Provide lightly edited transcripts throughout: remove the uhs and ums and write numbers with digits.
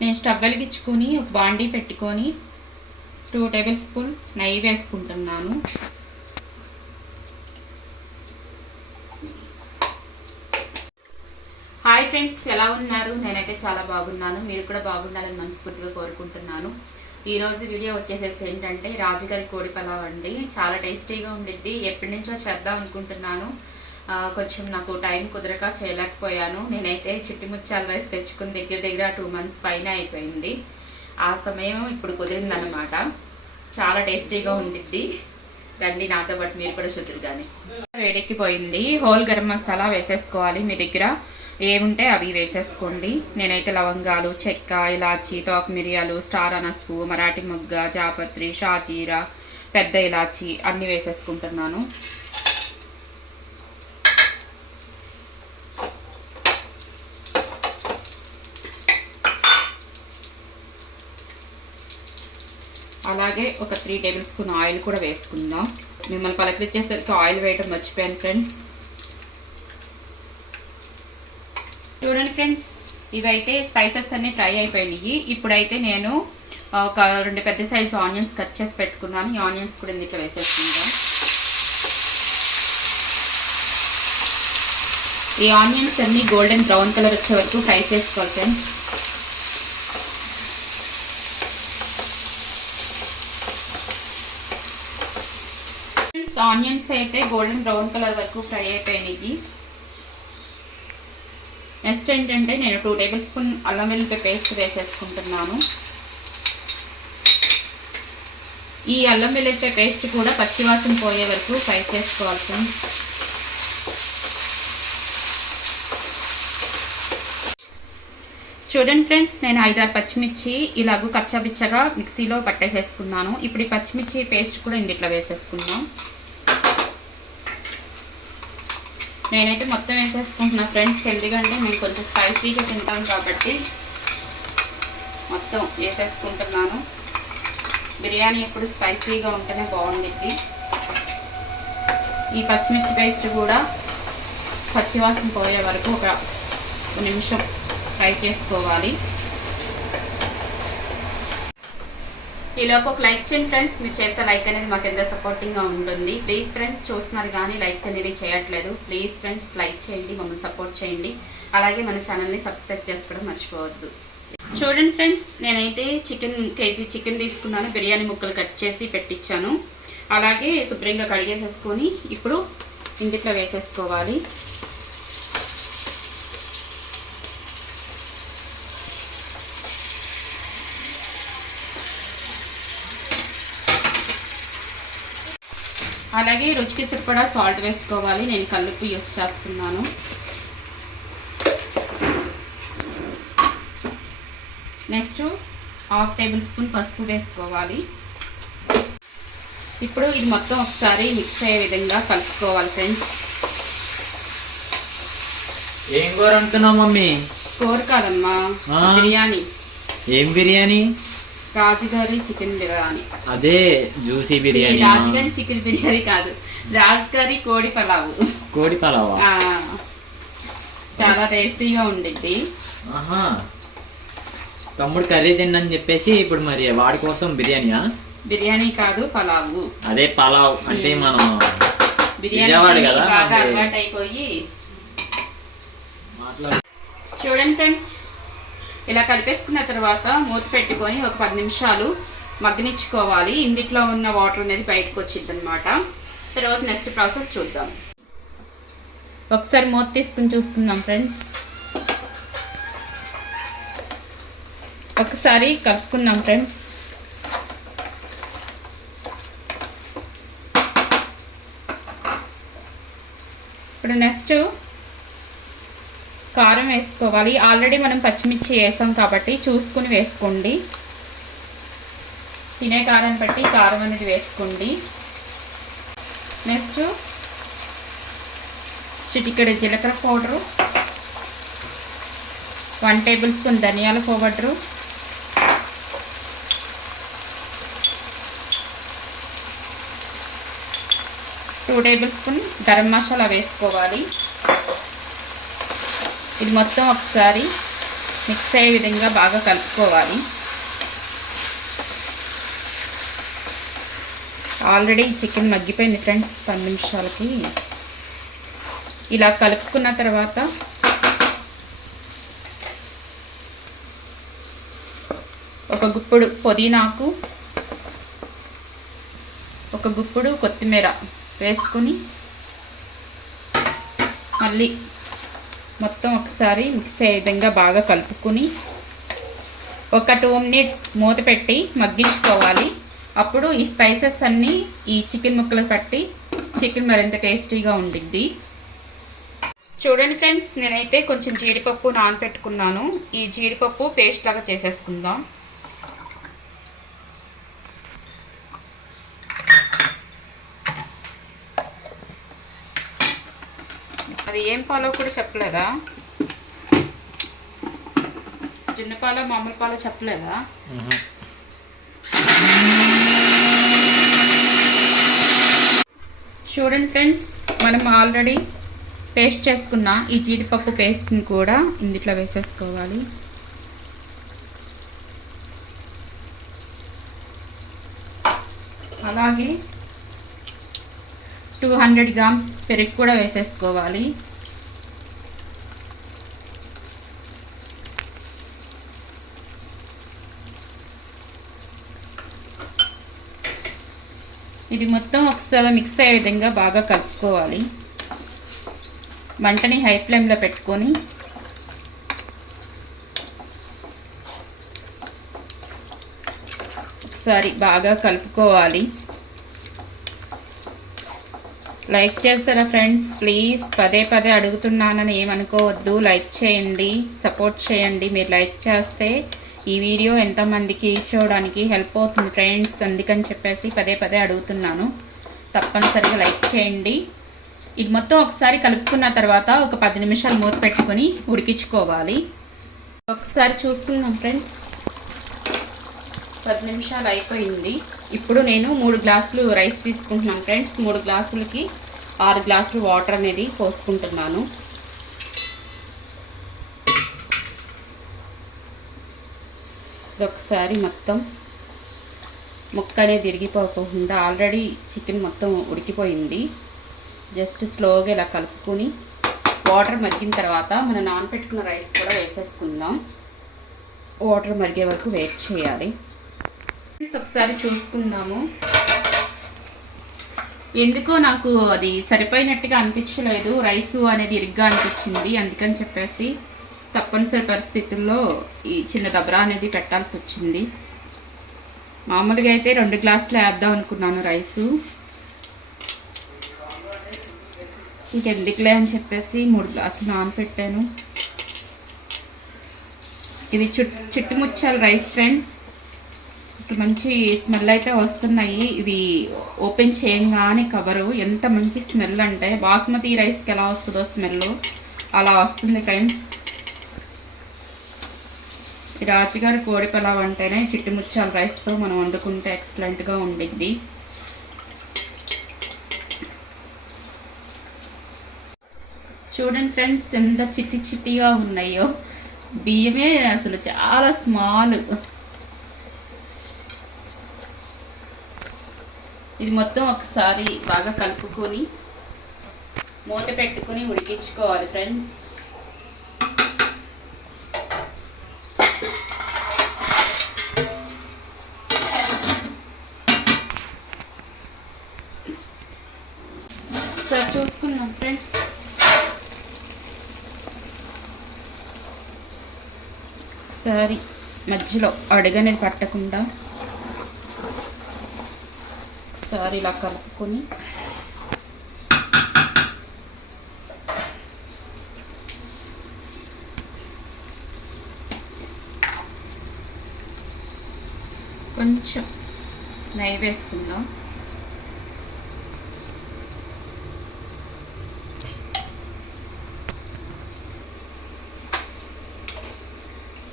నేను స్టవ్ వెలిగించుకొని ఒక బాండీ పెట్టుకొని 2 టేబుల్ స్పూన్ నెయ్యి వేసుకుంటున్నాను. హాయ్ ఫ్రెండ్స్, ఎలా ఉన్నారు? నేనైతే చాలా బాగున్నాను. మీరు కూడా బాగుండాలని మనస్ఫూర్తిగా కోరుకుంటున్నాను. ఈరోజు వీడియో వచ్చేసేసి ఏంటంటే రాజుగారి కోడి పలావ్ అండి. చాలా టేస్టీగా ఉండిద్ది. ఎప్పటి నుంచో చేద్దాం అనుకుంటున్నాను. కొంచెం నాకు టైం కుదరక చేయలేకపోయాను. నేనైతే చిట్టి ముత్యాలు వేసి తెచ్చుకుని దగ్గర 2 months పైన అయిపోయింది. ఆ సమయం ఇప్పుడు కుదిరిందనమాట. చాలా టేస్టీగా ఉండిద్ది. రండి నాతో పాటు మీరు కూడా చూద్దరు. కానీ వేడెక్కిపోయింది. హోల్ గరం మసాలా వేసేసుకోవాలి. మీ దగ్గర ఏముంటే అవి వేసేసుకోండి. నేనైతే లవంగాలు, చెక్క, ఇలాచి, తోక మిరియాలు, స్టార్ అనస్ పువ్వు, మరాఠీ మొగ్గ, జాపత్రి, షాజీరా, పెద్ద ఇలాచి అన్నీ వేసేసుకుంటున్నాను. అలాగే ఒక 3 టేబుల్ స్పూన్ ఆయిల్ కూడా వేసుకుందాం. మిమ్మల్ని పలకరించేసరికి ఆయిల్ వేయటం మర్చిపోయాను ఫ్రెండ్స్. చూడండి ఫ్రెండ్స్, ఇవైతే స్పైసెస్ అన్నీ ఫ్రై అయిపోయినాయి. ఇప్పుడైతే నేను ఒక 2 పెద్ద సైజు ఆనియన్స్ కట్ చేసి పెట్టుకున్నాను. ఈ ఆనియన్స్ కూడా ఇందులో వేసేసుకుందాం. ఈ ఆనియన్స్ అన్నీ గోల్డెన్ బ్రౌన్ కలర్ వచ్చే వరకు ఫ్రై చేసుకోవాలి ఫ్రెండ్స్. ఆనియన్స్ అయితే గోల్డెన్ బ్రౌన్ కలర్ వరకు ఫ్రై అయిపోయినాయి. నెక్స్ట్ ఏంటంటే నేను 2 టేబుల్ స్పూన్ అల్లం వెల్లుల్లి పేస్ట్ వేసేసుకుంటున్నాను. ఈ అల్లం వెల్లుల్లి పేస్ట్ కూడా పచ్చివాసన పోయే వరకు ఫ్రై చేసుకోవాలి ఫ్రెండ్స్. చూడండి ఫ్రెండ్స్, నేను 5-6 పచ్చిమిర్చి ఇలాగూ కచ్చాపిచ్చగా మిక్సీలో పట్టేసేసుకున్నాను. ఇప్పుడు ఈ పచ్చిమిర్చి పేస్ట్ కూడా ఇందులో వేసేసుకుందాం. నేనైతే మొత్తం వేసేసుకుంటున్నా ఫ్రెండ్స్. ఎందుకంటే నేను కొంచెం స్పైసీగా తింటాను కాబట్టి మొత్తం వేసేసుకుంటున్నాను. బిర్యానీ ఎప్పుడు స్పైసీగా ఉంటేనే బాగుండిద్ది. ఈ పచ్చిమిర్చి పేస్ట్ కూడా పచ్చివాసన పోయే వరకు ఒక నిమిషం ఫ్రై చేసుకోవాలి. ఈలోపు ఒక లైక్ చేయండి ఫ్రెండ్స్. మీరు చేస్తే లైక్ అనేది మాకు ఎంత సపోర్టింగ్గా ఉంటుంది. ప్లీజ్ ఫ్రెండ్స్, చూస్తున్నారు కానీ లైక్ అనేది చేయట్లేదు. ప్లీజ్ ఫ్రెండ్స్ లైక్ చేయండి, మమ్మల్ని సపోర్ట్ చేయండి. అలాగే మన ఛానల్ని సబ్స్క్రైబ్ చేసుకోవడం మర్చిపోవద్దు. చూడండి ఫ్రెండ్స్, నేనైతే కేజీ చికెన్ తీసుకున్నాను. బిర్యానీ ముక్కలు కట్ చేసి పెట్టించాను. అలాగే శుభ్రంగా కడిగేసేసుకొని ఇప్పుడు ఇందులో వేసేసుకోవాలి. అలాగే రుచికి సరిపడా సాల్ట్ వేసుకోవాలి. నేను కల్లుప్పు యూస్ చేస్తున్నాను. నెక్స్ట్ 1/2 టేబుల్ స్పూన్ పసుపు వేసుకోవాలి. ఇప్పుడు ఇది మొత్తం ఒకసారి మిక్స్ అయ్యే విధంగా కలుపుకోవాలి ఫ్రెండ్స్. ఏం కూర అంటున్నావు మమ్మీ? కూర కాదమ్మా, బిర్యానీ. ఏం బిర్యానీ? రాజుగారి చికెన్ బిర్యానీ. అదే జ్యూసీ బిర్యానీ. రాజుగారి చికెన్ బిర్యానీ కాదు, రాజుగారి కోడి పలావు. కోడి పలావా? చాలా టేస్టీగా ఉండిద్ది. తమ్ముడు కర్రీ తిండని చెప్పేసి ఇప్పుడు మరి వాడి కోసం బిర్యానీయా? బిర్యానీ కాదు, పలావు. అదే పలావ్ అంటే మనం బిర్యానీ బాగా అలవాటు అయిపోయి. చూడండి ఫ్రెండ్స్, ఇలా కలిపేసుకున్న తర్వాత మూత పెట్టుకొని ఒక 10 నిమిషాలు మగ్గనిచ్చుకోవాలి. ఇందులో ఉన్న వాటర్ అనేది బయటకు వచ్చింది అనమాట. తర్వాత నెక్స్ట్ ప్రాసెస్ చూద్దాం. ఒకసారి మూత తీసుకుని చూసుకుందాం ఫ్రెండ్స్. ఒకసారి కలుపుకుందాం ఫ్రెండ్స్. ఇప్పుడు నెక్స్ట్ కారం వేసుకోవాలి. ఆల్రెడీ మనం పచ్చిమిర్చి వేసాం కాబట్టి చూసుకుని వేసుకోండి. తినే కారం బట్టి కారం అనేది వేసుకోండి. నెక్స్ట్ చిటికెడు జీలకర్ర పౌడరు, 1 టేబుల్ స్పూన్ ధనియాల powder, 2 table spoon garam masala వేసుకోవాలి. ఇది మొత్తం ఒకసారి మిక్స్ అయ్యే విధంగా బాగా కలుపుకోవాలి. ఆల్రెడీ చికెన్ మగ్గిపోయింది ఫ్రెండ్స్ 10 నిమిషాలకి. ఇలా కలుపుకున్న తర్వాత ఒక గుప్పుడు పుదీనాకు, ఒక గుప్పుడు కొత్తిమీర వేసుకుని మళ్ళీ మొత్తం ఒకసారి మిక్స్ అయ్యే విధంగా బాగా కలుపుకొని ఒక 2 మినిట్స్ మూత పెట్టి మగ్గించుకోవాలి. అప్పుడు ఈ స్పైసెస్ అన్నీ ఈ చికెన్ ముక్కలకు పట్టి చికెన్ మరింత టేస్టీగా ఉండిద్ది. చూడండి ఫ్రెండ్స్, నేనైతే కొంచెం జీడిపప్పు నానబెట్టుకున్నాను. ఈ జీడిపప్పు పేస్ట్ లాగా చేసేసుకుందాం. అది ఏం పాలో కూడా చెప్పలేదా? జున్ను పాలో మామూలు పాలో చెప్పలేదా? చూడండి ఫ్రెండ్స్, మనం ఆల్రెడీ పేస్ట్ చేసుకున్న ఈ జీడిపప్పు పేస్ట్ని కూడా ఇందులో వేసేసుకోవాలి. అలాగే 200 గ్రామ్స్ పెరుగు కూడా వేసేసుకోవాలి. ఇది మొత్తం ఒకసారి మిక్స్ అయ్యే విధంగా బాగా కలుపుకోవాలి. మంటని హై ఫ్లేమ్లో పెట్టుకొని ఒకసారి బాగా కలుపుకోవాలి. లైక్ చేస్తారా ఫ్రెండ్స్? ప్లీజ్ పదే పదే అడుగుతున్నానని ఏమనుకోవద్దు. లైక్ చేయండి, సపోర్ట్ చేయండి. మీరు లైక్ చేస్తే ఈ వీడియో ఎంతమందికి రీచ్ అవ్వడానికి హెల్ప్ అవుతుంది ఫ్రెండ్స్. అందుకని చెప్పేసి పదే పదే అడుగుతున్నాను. తప్పనిసరిగా లైక్ చేయండి. ఇది మొత్తం ఒకసారి కలుపుకున్న తర్వాత ఒక 10 నిమిషాలు మూత పెట్టుకొని ఉడికించుకోవాలి. ఒకసారి చూసుకుందాం ఫ్రెండ్స్. 10 నిమిషాలు అయిపోయింది. ఇప్పుడు నేను 3 గ్లాసులు రైస్ తీసుకుంటున్నాను ఫ్రెండ్స్. 3 గ్లాసులకి 6 గ్లాసులు వాటర్ అనేది పోసుకుంటున్నాను. ఒకసారి మొత్తం ముక్క అనేది తిరిగిపోకుండా ఆల్రెడీ చికెన్ మొత్తం ఉడికిపోయింది. జస్ట్ స్లోగా ఇలా కలుపుకొని వాటర్ మరిగిన తర్వాత మనం నానబెట్టుకున్న రైస్ కూడా వేసేసుకుందాం. వాటర్ మరిగే వరకు వెయిట్ చేయాలి. ఒకసారి చూసుకుందాము. ఎందుకో నాకు అది సరిపోయినట్టుగా అనిపించలేదు. రైసు అనేది ఇరుగ్గా అనిపించింది. అందుకని చెప్పేసి తప్పనిసరి పరిస్థితుల్లో ఈ చిన్న దబరా అనేది పెట్టాల్సి వచ్చింది. మామూలుగా అయితే 2 గ్లాసులు వేద్దాం అనుకున్నాను రైసు. ఇంకెందుకులే అని చెప్పేసి 3 గ్లాసులు నానబెట్టాను. ఇవి చిట్టుముచ్చాల రైస్ ఫ్రెండ్స్. అసలు మంచి స్మెల్ అయితే వస్తున్నాయి. ఇవి ఓపెన్ చేయంగానే కవరు ఎంత మంచి స్మెల్ అంటే బాస్మతి రైస్కి ఎలా వస్తుందో స్మెల్ అలా వస్తుంది ఫ్రెండ్స్. ఈ రాజుగారి కోడి పలావ్ అంటేనే చిట్టుముచ్చాల రైస్తో మనం వండుకుంటే ఎక్సలెంట్గా ఉండిద్ది. చూడండి ఫ్రెండ్స్, ఎంత చిట్టి చిట్టిగా ఉన్నాయో. బియ్యమే అసలు చాలా స్మాల్. ఇది మొత్తం ఒకసారి బాగా కలుపుకొని మూత పెట్టుకొని ఉడికించుకోవాలి ఫ్రెండ్స్. సో చూసుకుందాం ఫ్రెండ్స్. ఒకసారి మధ్యలో అడుగనేది పట్టకుండా ఒకసారి ఇలా కలుపుకొని కొంచెం నెయ్యి వేసుకుందాం.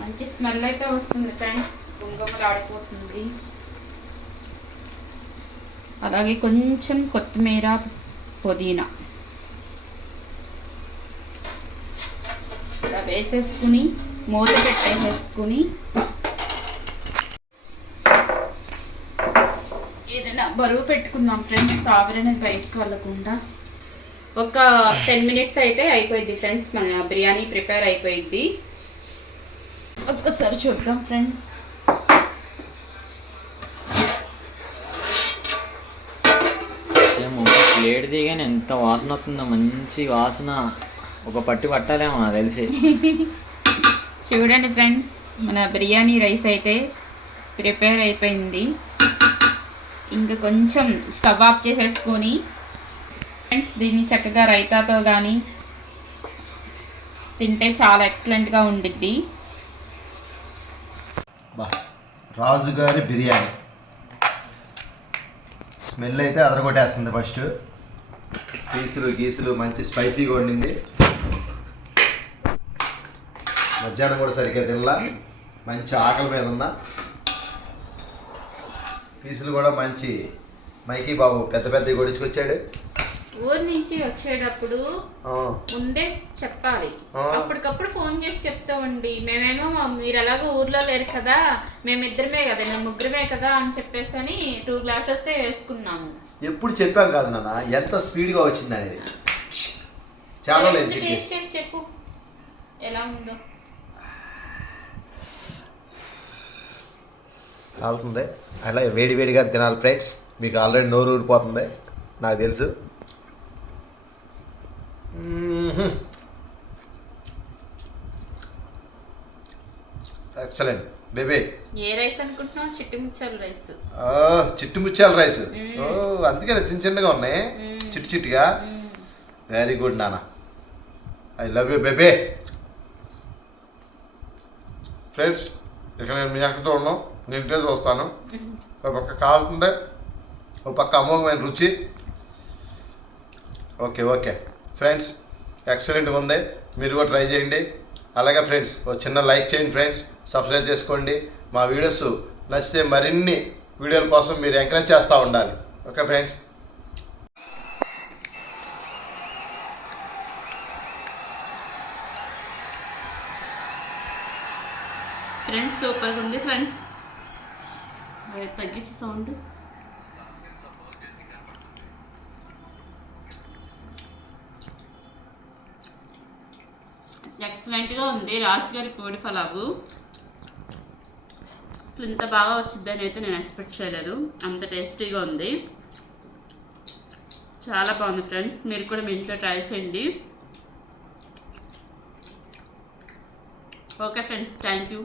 మంచి స్మెల్ అయితే వస్తుంది ఫ్రెండ్స్. గుంగమలు ఆడిపోతుంది. అలాగే కొంచెం కొత్తిమీర, పుదీనా ఇలా వేసేసుకుని మూత పెట్టేసుకుని ఏదైనా బరువు పెట్టుకుందాం ఫ్రెండ్స్, ఆవిరనేది బయటకు వెళ్ళకుండా. ఒక 10 minutes అయితే అయిపోయింది ఫ్రెండ్స్, మన బిర్యానీ ప్రిపేర్ అయిపోయింది. ఒక్కసారి చూద్దాం ఫ్రెండ్స్. ప్లేట్ దిగానే ఎంత వాసన వస్తుందో, మంచి వాసన. ఒక పట్టి పట్టాలేమో నాకు తెలిసి. చూడండి ఫ్రెండ్స్, మన బిర్యానీ రైస్ అయితే ప్రిపేర్ అయిపోయింది. ఇంకా కొంచెం స్టవ్ ఆఫ్ చేసేసుకొని ఫ్రెండ్స్ దీన్ని చక్కగా రైతాతో కానీ తింటే చాలా ఎక్సలెంట్గా ఉండిద్ది. రాజుగారి బిర్యానీ స్మెల్ అయితే అదరగొట్టేస్తుంది. ఫస్ట్ గీసులు మంచి స్పైసీగా వండింది. మధ్యాహ్నం కూడా సరిగ్గా తినలా, మంచి ఆకలి మీద ఉన్నా. పీసులు కూడా మంచి మైకీ బాబు పెద్ద పెద్ద కొడుచుకొచ్చాడు. ఊరు నుంచి వచ్చేటప్పుడు ముందే చెప్పాలి, అప్పటికప్పుడు ఫోన్ చేసి చెప్తామండి. మేమేమో మీరు ఎలాగో ఊర్లో లేరు కదా, మేమిద్దరమే కదా, మేము ముగ్గురమే కదా అని చెప్పేసి అని 2 glasses వేసుకున్నాము. ఎప్పుడు చెప్పాం కాదు నాన్న, ఎంత స్పీడ్గా వచ్చింది అనేది. చాలా టేస్ట్ చేసి చెప్పు ఎలా ఉందో. కాలుతుంది, అలా వేడిగా తినాలి ఫ్రెండ్స్. మీకు ఆల్రెడీ నోరు ఊరిపోతుంది నాకు తెలుసు. Excellent baby. ఏ రైస్ అనుకుంటున్నావు? చిట్టుముచ్చాల రైస్. చిట్టుముచ్చాల రైస్. అందుకే చిన్నగా ఉన్నాయి, చిట్టుగా. వెరీ గుడ్ నాన్న, I love you baby. Friends, ఇక నేను మీ అక్కతో ఉన్నాం, నేను టేస్ట్ వస్తాను. ఒక పక్క కాలుతుంది, ఒక పక్క అమోఘమైన రుచి. ఓకే ఫ్రెండ్స్, ఎక్సలెంట్గా ఉంది. మీరు కూడా ట్రై చేయండి. అలాగే ఫ్రెండ్స్, ఒక చిన్న లైక్ చేయండి ఫ్రెండ్స్, సబ్స్క్రైబ్ చేసుకోండి. మా వీడియోస్ నచ్చితే మరిన్ని వీడియోల కోసం మీరు ఎంకరేజ్ చేస్తూ ఉండాలి. Okay friends. సూపర్గా ఉంది ఫ్రెండ్స్. తగ్గించి సౌండ్. ఎక్సలెంట్గా ఉంది రాజుగారి కోడి పలావు. అసలు ఇంత బాగా వచ్చిందని అయితే నేను ఎక్స్పెక్ట్ చేయలేదు, అంత టేస్టీగా ఉంది. చాలా బాగుంది ఫ్రెండ్స్, మీరు కూడా మీ ఇంట్లో ట్రై చేయండి. Okay friends, thank you.